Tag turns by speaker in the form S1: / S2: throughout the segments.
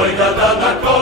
S1: Olda da na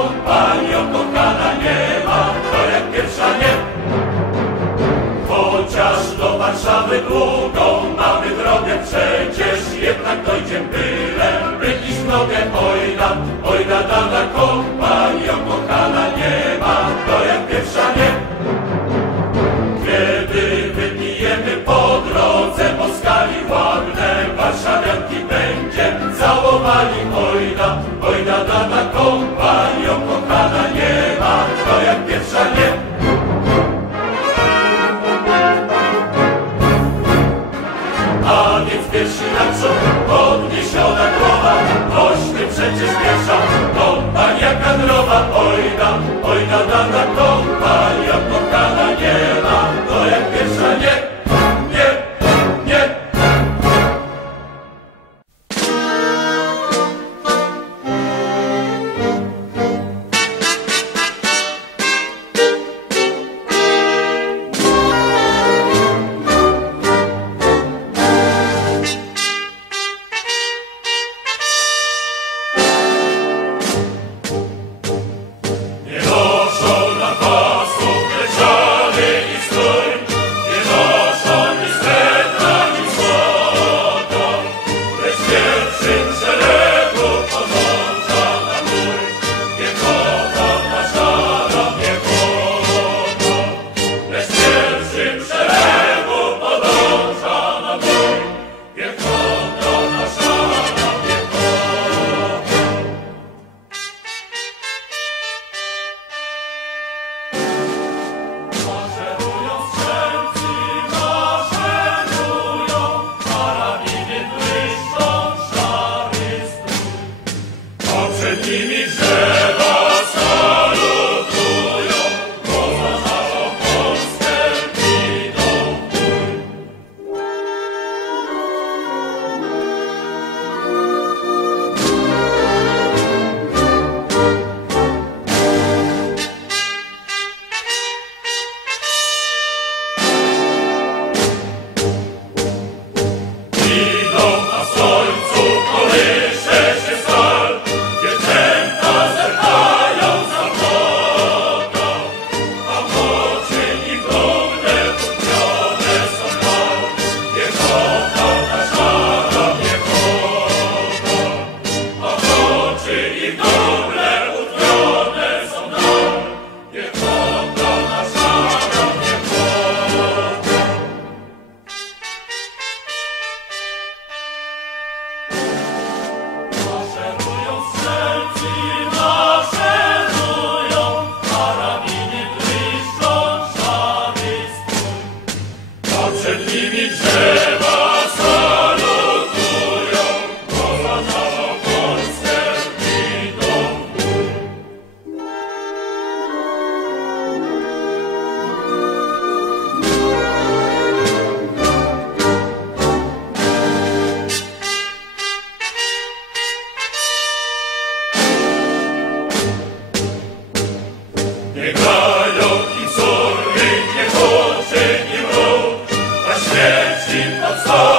S2: Outside.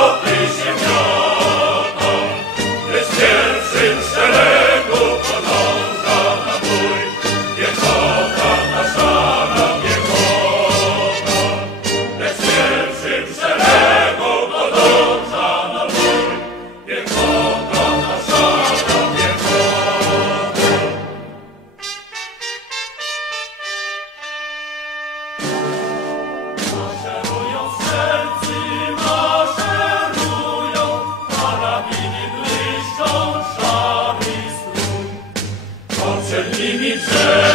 S3: Jesus.